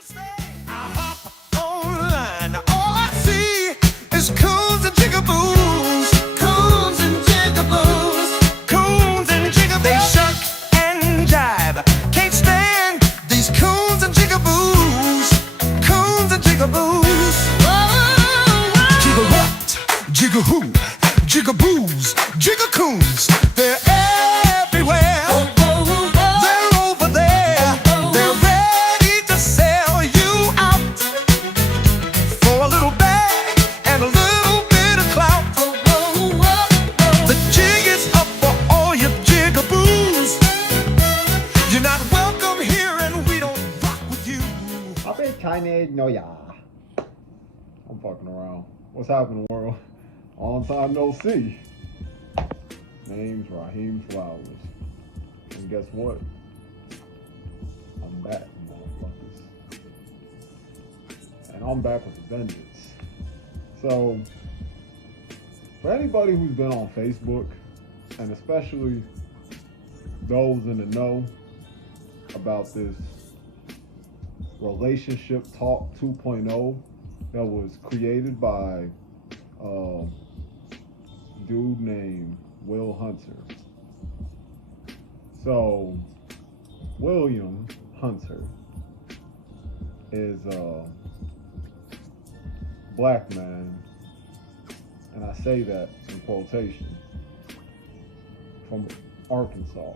I hop online. All I see is coons and jigaboos. Coons and jigaboos. Coons and jigaboos. They shuck and jive. Can't stand these coons and jigaboos. Coons and jigaboos. Jigga what? Jigga who? Jigaboos. Jigga coons. They're everywhere. They're over there. They're ready to sell you out for a little bag and a little bit of clout. The jig is up for all you jigaboos. You're not welcome here and we don't rock with you. Happy Chinese New Year. I'm fucking around. What's happening, world? Long time no see. Name's Raheem Flowers. And guess what? I'm back, motherfuckers. And I'm back with a vengeance. So, for anybody who's been on Facebook, and especially those in the know about this relationship talk 2.0 that was created by a dude named Will Hunter. So, William Hunter is a black man, and I say that in quotation, from Arkansas,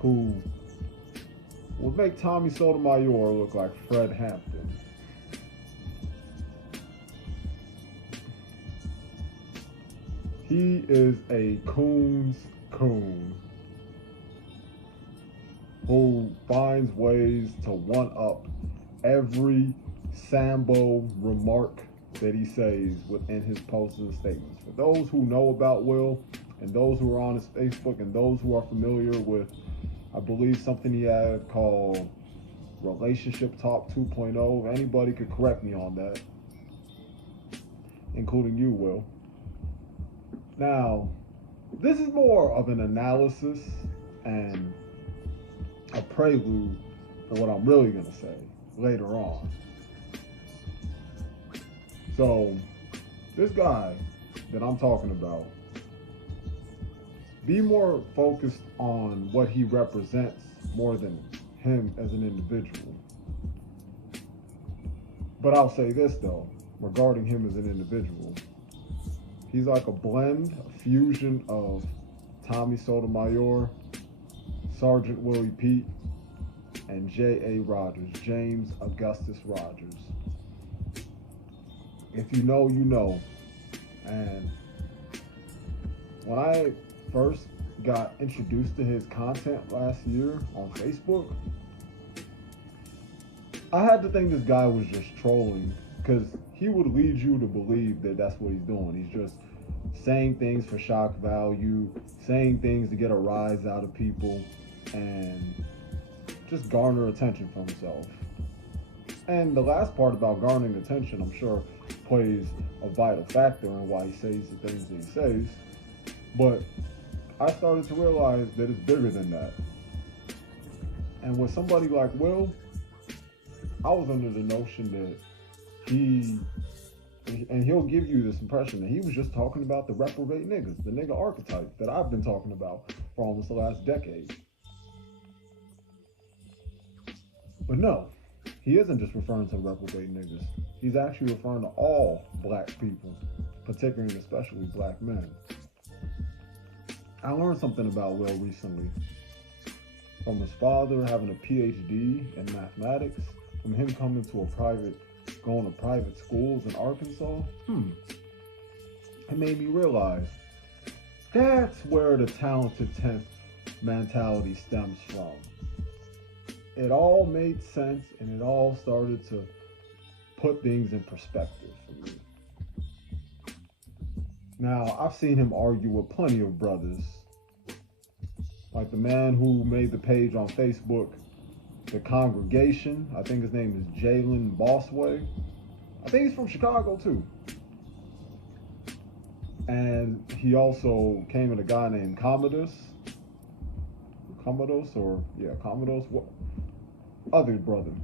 who would make Tommy Sotomayor look like Fred Hampton. He is a coon's coon who finds ways to one-up every Sambo remark that he says within his posts and statements. For those who know about Will, and those who are on his Facebook, and those who are familiar with, I believe, something he had called Relationship Talk 2.0, anybody could correct me on that, including you, Will. Now, this is more of an analysis and a prelude for what I'm really going to say later on. So, this guy that I'm talking about, be more focused on what he represents more than him as an individual. But I'll say this though, regarding him as an individual. He's like a blend, a fusion of Tommy Sotomayor, Sergeant Willie Pete, and J.A. Rogers, James Augustus Rogers. If you know, you know. And when I first got introduced to his content last year on Facebook, I had to think this guy was just trolling, because he would lead you to believe that that's what he's doing. He's just saying things for shock value, saying things to get a rise out of people, and just garner attention for himself. And the last part about garnering attention, I'm sure, plays a vital factor in why he says the things that he says. But I started to realize that it's bigger than that. And with somebody like Will, I was under the notion that he'll give you this impression that he was just talking about the reprobate niggas, the nigga archetype that I've been talking about for almost the last decade. But no, he isn't just referring to reprobate niggas. He's actually referring to all black people, particularly and especially black men. I learned something about Will recently. From his father having a PhD in mathematics, from him going to private schools in Arkansas, it made me realize that's where the talented 10th mentality stems from. It all made sense, and it all started to put things in perspective for me. Now, I've seen him argue with plenty of brothers, like the man who made the page on Facebook, The Congregation. I think his name is Jalen Bossway. I think he's from Chicago too. And he also came at a guy named Commodus. other brother,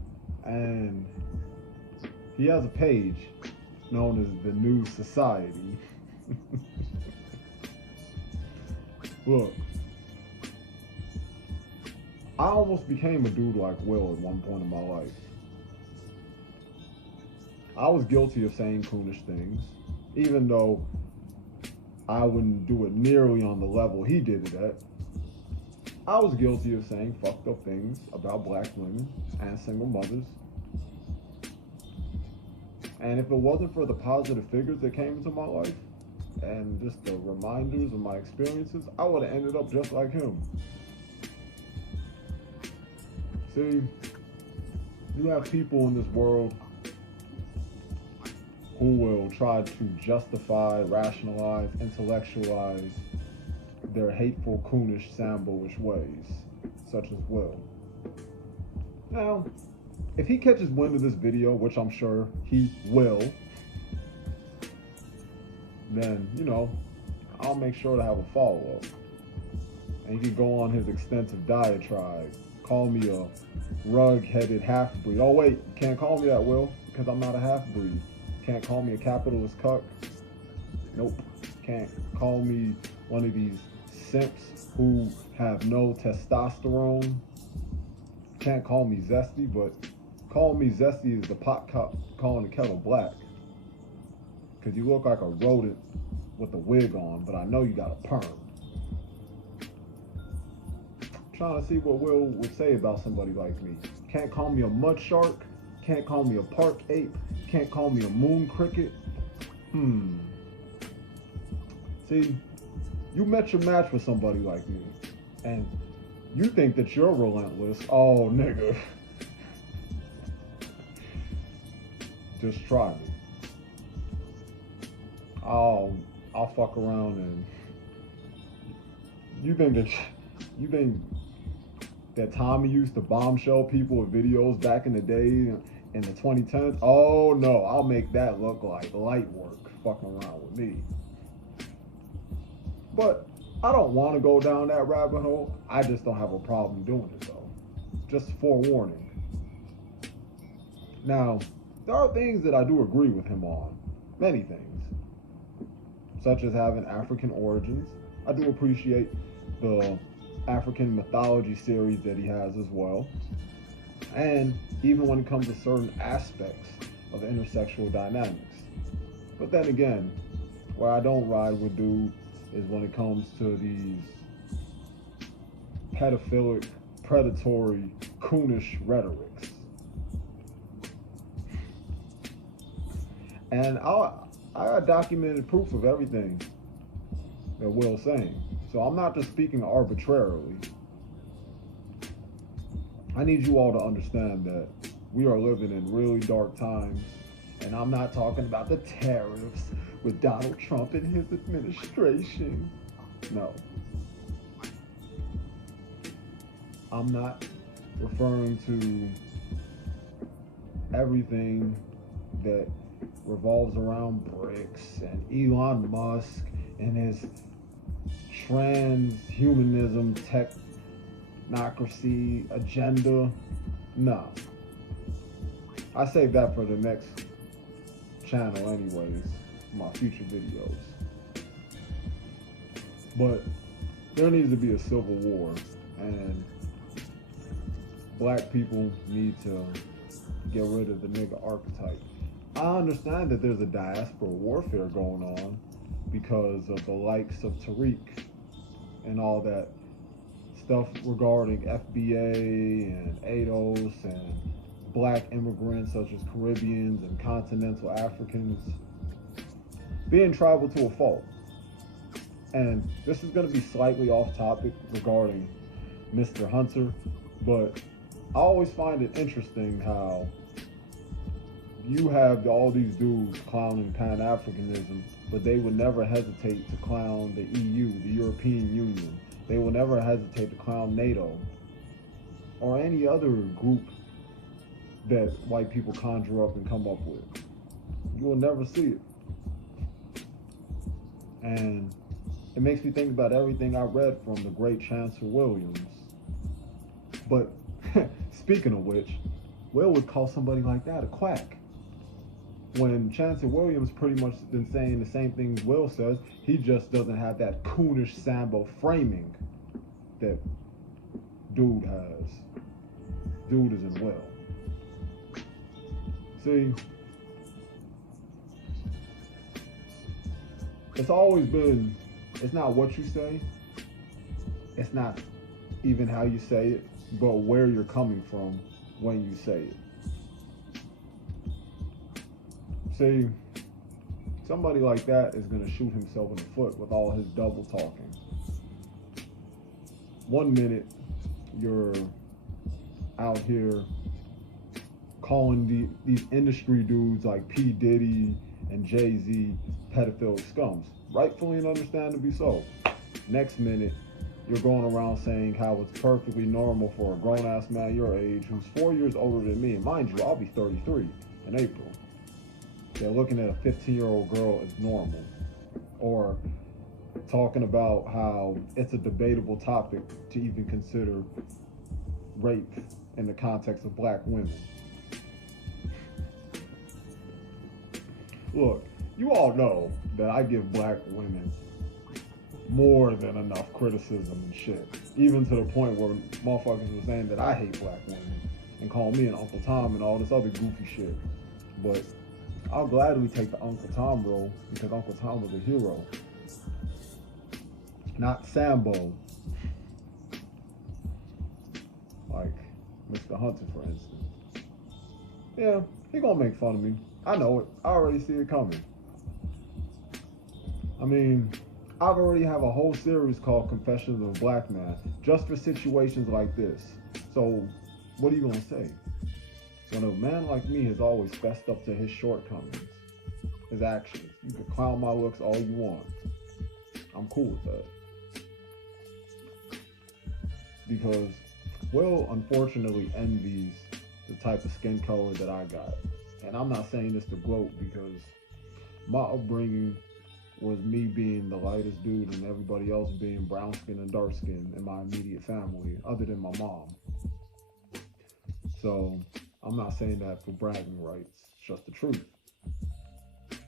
and he has a page known as the New Society. Look, I almost became a dude like Will at one point in my life. I was guilty of saying coonish things, even though I wouldn't do it nearly on the level he did it at. I was guilty of saying fucked up things about black women and single mothers. And if it wasn't for the positive figures that came into my life and just the reminders of my experiences, I would have ended up just like him. See, you have people in this world who will try to justify, rationalize, intellectualize their hateful, coonish, sambo-ish ways, such as Will. Now, if he catches wind of this video, which I'm sure he will, then, you know, I'll make sure to have a follow-up. And he can go on his extensive diatribe, call me a rug-headed half-breed. Oh wait, you can't call me that, Will, because I'm not a half-breed. Can't call me a capitalist cuck. Nope. Can't call me one of these simps who have no testosterone. Can't call me zesty, but call me zesty is the pot calling the kettle black. Because you look like a rodent with a wig on, but I know you got a perm. Trying to see what Will would say about somebody like me. Can't call me a mud shark. Can't call me a park ape. Can't call me a moon cricket. See, you met your match with somebody like me, and you think that you're relentless. Oh, nigga. Just try me. I'll fuck around and you think that Tommy used to bombshell people with videos back in the day in the 2010s? Oh no, I'll make that look like light work fucking around with me. But I don't want to go down that rabbit hole. I just don't have a problem doing it though. Just forewarning. Now, there are things that I do agree with him on. Many things. Such as having African origins. I do appreciate the African mythology series that he has as well. And even when it comes to certain aspects of intersexual dynamics. But then again, where I don't ride with dude is when it comes to these pedophilic, predatory, coonish rhetorics. And I got documented proof of everything that Will's saying. So I'm not just speaking arbitrarily. I need you all to understand that we are living in really dark times. And I'm not talking about the tariffs with Donald Trump and his administration. No. I'm not referring to everything that revolves around BRICS and Elon Musk and his transhumanism technocracy agenda. No. I save that for the next channel anyways, my future videos. But there needs to be a civil war, and black people need to get rid of the nigga archetype. I understand that there's a diaspora warfare going on because of the likes of Tariq and all that stuff regarding FBA and ADOS and black immigrants such as Caribbeans and continental Africans being tribal to a fault. And this is going to be slightly off topic regarding Mr. Hunter, but I always find it interesting how you have all these dudes clowning Pan-Africanism, but they would never hesitate to clown the EU, the European Union. They will never hesitate to clown NATO or any other group that white people conjure up and come up with. You will never see it. And it makes me think about everything I read from the great Chancellor Williams. But Speaking of which, Will would call somebody like that a quack. When Chancellor Williams pretty much been saying the same thing Will says, he just doesn't have that coonish Sambo framing that dude has. Dude is in Will. See, it's always been, it's not what you say, it's not even how you say it, but where you're coming from when you say it. See, somebody like that is going to shoot himself in the foot with all his double talking. One minute, you're out here calling these industry dudes like P. Diddy and Jay-Z pedophile scums. Rightfully and understandably so. Next minute, you're going around saying how it's perfectly normal for a grown-ass man your age who's 4 years older than me, and mind you, I'll be 33 in April. They're looking at a 15-year-old girl as normal. Or talking about how it's a debatable topic to even consider rape in the context of black women. Look, you all know that I give black women more than enough criticism and shit. Even to the point where motherfuckers were saying that I hate black women and call me an Uncle Tom and all this other goofy shit. But I'll gladly take the Uncle Tom role because Uncle Tom was a hero. Not Sambo. Like Mr. Hunter, for instance. Yeah, he gonna make fun of me. I know it. I already see it coming. I mean, I've already have a whole series called Confessions of a Black Man just for situations like this. So, what are you gonna say? When a man like me has always fessed up to his shortcomings, his actions. You can clown my looks all you want. I'm cool with that. Because Will unfortunately envies the type of skin color that I got. And I'm not saying this to gloat because my upbringing was me being the lightest dude and everybody else being brown skin and dark skin in my immediate family, other than my mom. So I'm not saying that for bragging rights, it's just the truth.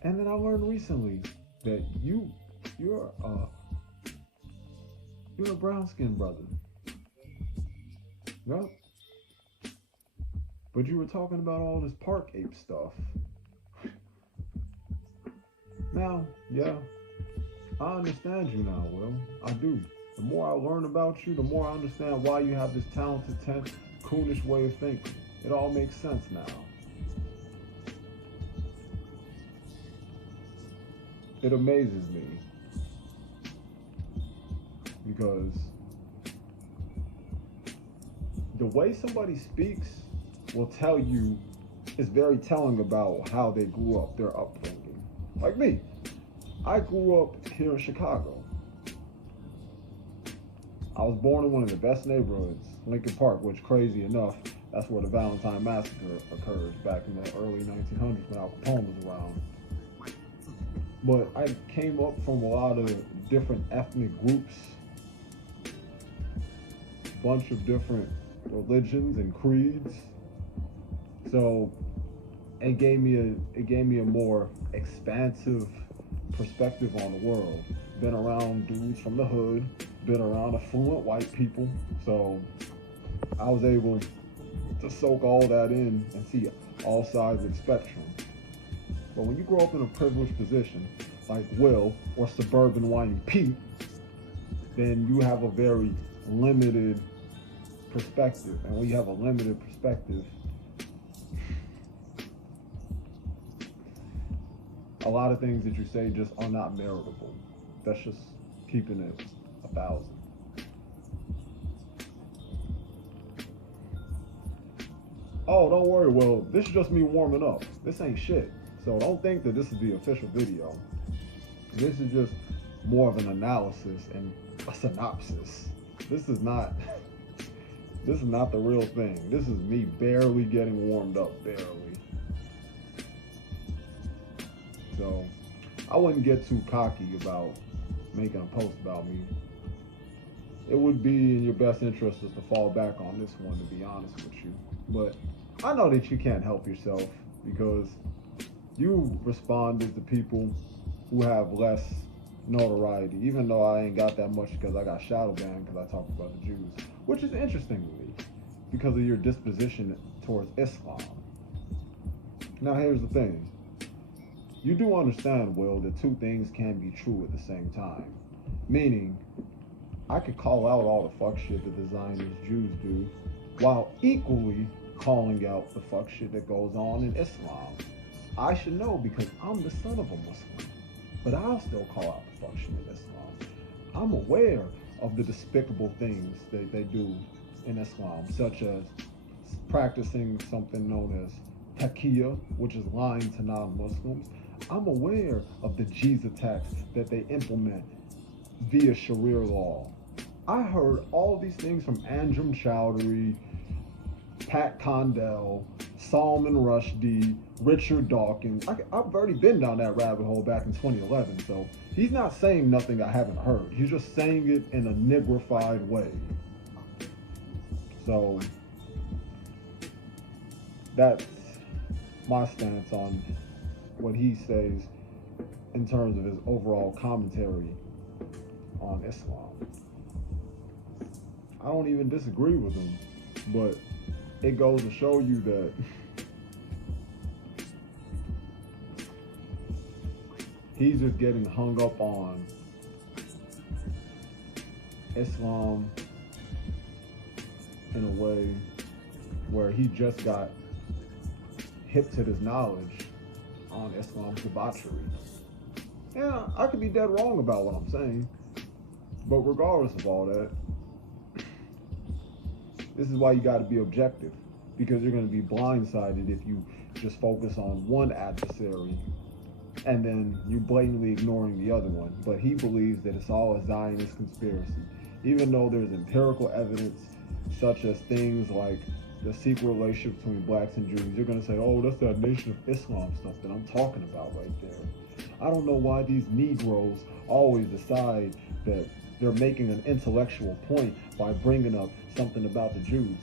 And then I learned recently that you're a brown skinned brother. Yep. But you were talking about all this park ape stuff. Now, yeah, I understand you now, Will. I do. The more I learn about you, the more I understand why you have this talented, coonish way of thinking. It all makes sense now. It amazes me because the way somebody speaks will tell you, is very telling about how they grew up, their upbringing. Like me, I grew up here in Chicago. I was born in one of the best neighborhoods, Lincoln Park, which crazy enough, that's where the Valentine Massacre occurred back in the early 1900s when Al Capone was around. But I came up from a lot of different ethnic groups, a bunch of different religions and creeds. So it gave me a more expansive perspective on the world. Been around dudes from the hood, been around affluent white people, so I was able to soak all that in and see all sides of the spectrum. But when you grow up in a privileged position like Will or suburban whiny Pete, then you have a very limited perspective. And when you have a limited perspective, a lot of things that you say just are not meritable. That's just keeping it 1,000. Oh, don't worry, Will, this is just me warming up. This ain't shit. So don't think that this is the official video. This is just more of an analysis and a synopsis. This is not the real thing. This is me barely getting warmed up, barely. So I wouldn't get too cocky about making a post about me. it would be in your best interest just to fall back on this one, to be honest with you. But I know that you can't help yourself because you responded to people who have less notoriety, even though I ain't got that much because I got shadow banned because I talked about the Jews, which is interesting to me because of your disposition towards Islam. Now, here's the thing. You do understand, Will, that two things can be true at the same time. Meaning, I could call out all the fuck shit that the Zionist Jews do, while equally calling out the fuck shit that goes on in Islam. I should know because I'm the son of a Muslim, but I'll still call out the fuck shit in Islam. I'm aware of the despicable things that they do in Islam, such as practicing something known as taqiyya, which is lying to non-Muslims. I'm aware of the G's attacks that they implement via Sharia law. I heard all these things from Andrew Chowdhury, Pat Condell, Salman Rushdie, Richard Dawkins. I've already been down that rabbit hole back in 2011, so he's not saying nothing I haven't heard. He's just saying it in a nigrified way. So that's my stance on what he says in terms of his overall commentary on Islam. I don't even disagree with him, but it goes to show you that he's just getting hung up on Islam in a way where he just got hip to this knowledge on Islam's debauchery. Yeah, I could be dead wrong about what I'm saying, but regardless of all that, this is why you got to be objective, because you're going to be blindsided if you just focus on one adversary and then you blatantly ignoring the other one. But he believes that it's all a Zionist conspiracy, even though there's empirical evidence such as things like the secret relationship between blacks and Jews. You're going to say, oh, that's that Nation of Islam stuff that I'm talking about right there. I don't know why these Negroes always decide that they're making an intellectual point by bringing up something about the Jews.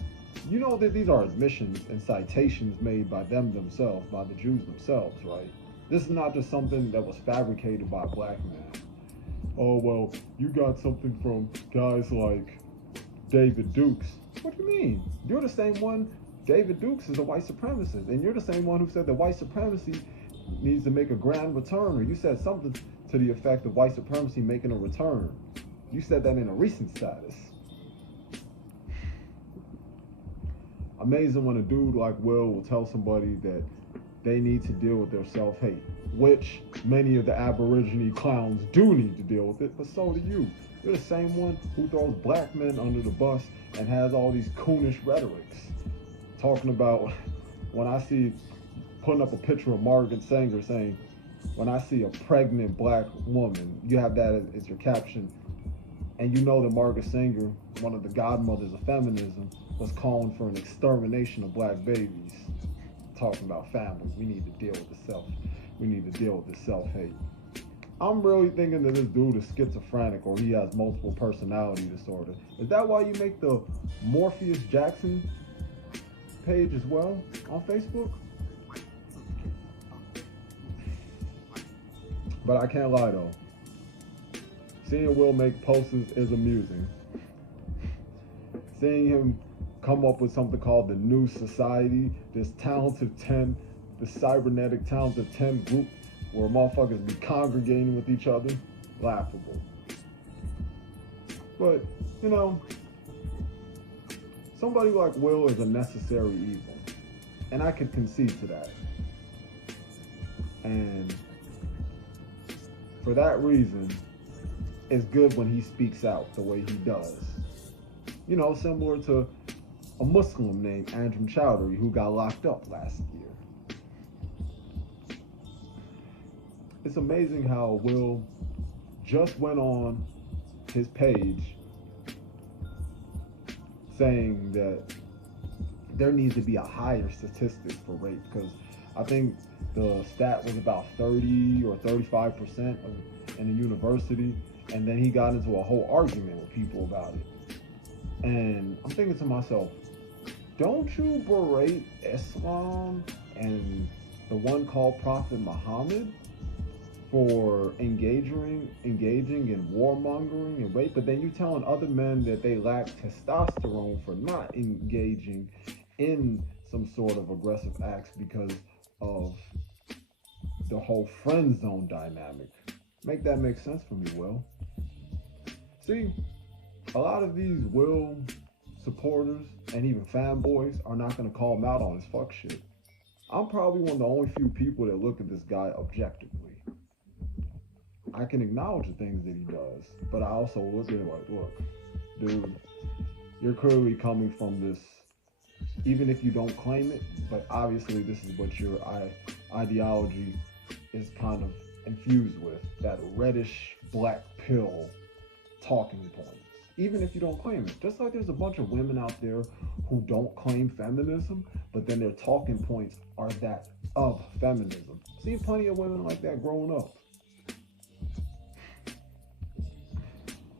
You know that these are admissions and citations made by them themselves, by the Jews themselves, right? This is not just something that was fabricated by a black man. Oh, well, you got something from guys like David Dukes. What do you mean? You're the same one. David Dukes is a white supremacist, and you're the same one who said that white supremacy needs to make a grand return, or you said something to the effect of white supremacy making a return. You said that in a recent status. Amazing when a dude like Will tell somebody that they need to deal with their self-hate, which many of the Aborigine clowns do need to deal with it, but so do you. You're the same one who throws black men under the bus and has all these coonish rhetorics. Talking about when I see, putting up a picture of Margaret Sanger saying, when I see a pregnant black woman, you have that as your caption. And you know that Margaret Sanger, one of the godmothers of feminism, was calling for an extermination of black babies. Talking about families. We need to deal with the self-hate. I'm really thinking that this dude is schizophrenic or he has multiple personality disorder. Is that why you make the Morpheus Jackson page as well on Facebook? But I can't lie though. Seeing Will make posts is amusing. Seeing him come up with something called the New Society, this talented 10, the cybernetic talented 10 group where motherfuckers be congregating with each other, laughable. But, you know, somebody like Will is a necessary evil. And I could concede to that. And for that reason, it's good when he speaks out the way he does. You know, similar to a Muslim named Andrew Chowdhury who got locked up last year. It's amazing how Will just went on his page saying that there needs to be a higher statistic for rape, because I think the stat was about 30 or 35% in the university, and then he got into a whole argument with people about it. And I'm thinking to myself, don't you berate Islam and the one called Prophet Muhammad for engaging in warmongering and rape, but then you telling other men that they lack testosterone for not engaging in some sort of aggressive acts because of the whole friend zone dynamic. Make that make sense for me, Will. See, a lot of these Will supporters and even fanboys are not going to call him out on his fuck shit. I'm probably one of the only few people that look at this guy objectively. I can acknowledge the things that he does, but I also look at it like, look, dude, you're clearly coming from this, even if you don't claim it, but obviously this is what your ideology is kind of infused with, that reddish black pill talking points. Even if you don't claim it. Just like there's a bunch of women out there who don't claim feminism, but then their talking points are that of feminism. Seen plenty of women like that growing up.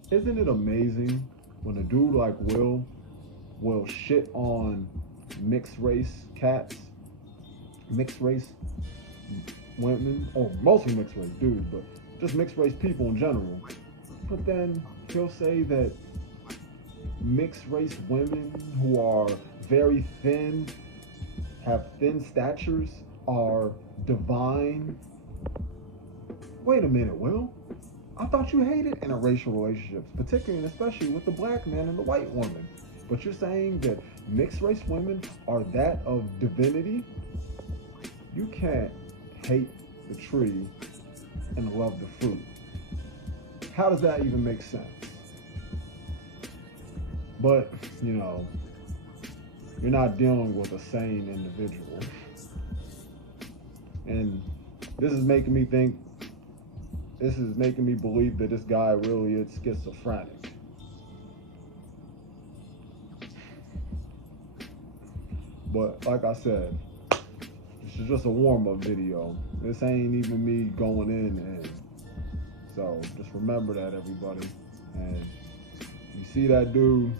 Isn't it amazing when a dude like will shit on mixed race cats, mixed race women, or mostly mixed race dudes, but just mixed race people in general. But then he'll say that mixed race women who are very thin, have thin statures, are divine. Wait a minute, Will. I thought you hated interracial relationships, particularly and especially with the black man and the white woman. But you're saying that mixed race women are that of divinity? You can't hate the tree and love the fruit. How does that even make sense? But, you know, you're not dealing with a sane individual. And this is making me believe that this guy really is schizophrenic. But like I said, this is just a warm-up video. This ain't even me going in. So just remember that, everybody. And if you see that dude,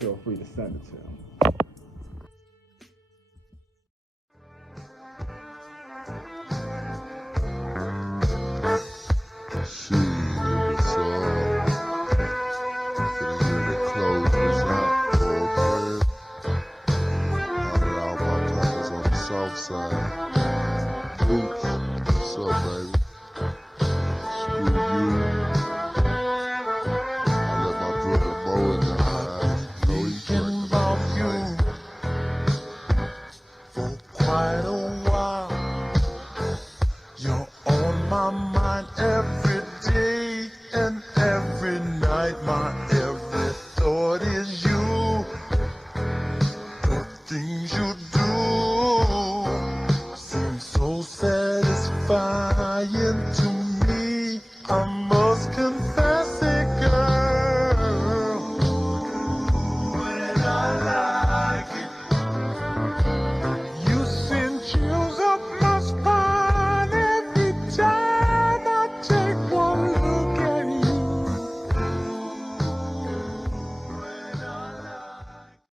feel free to send it to him. Quite a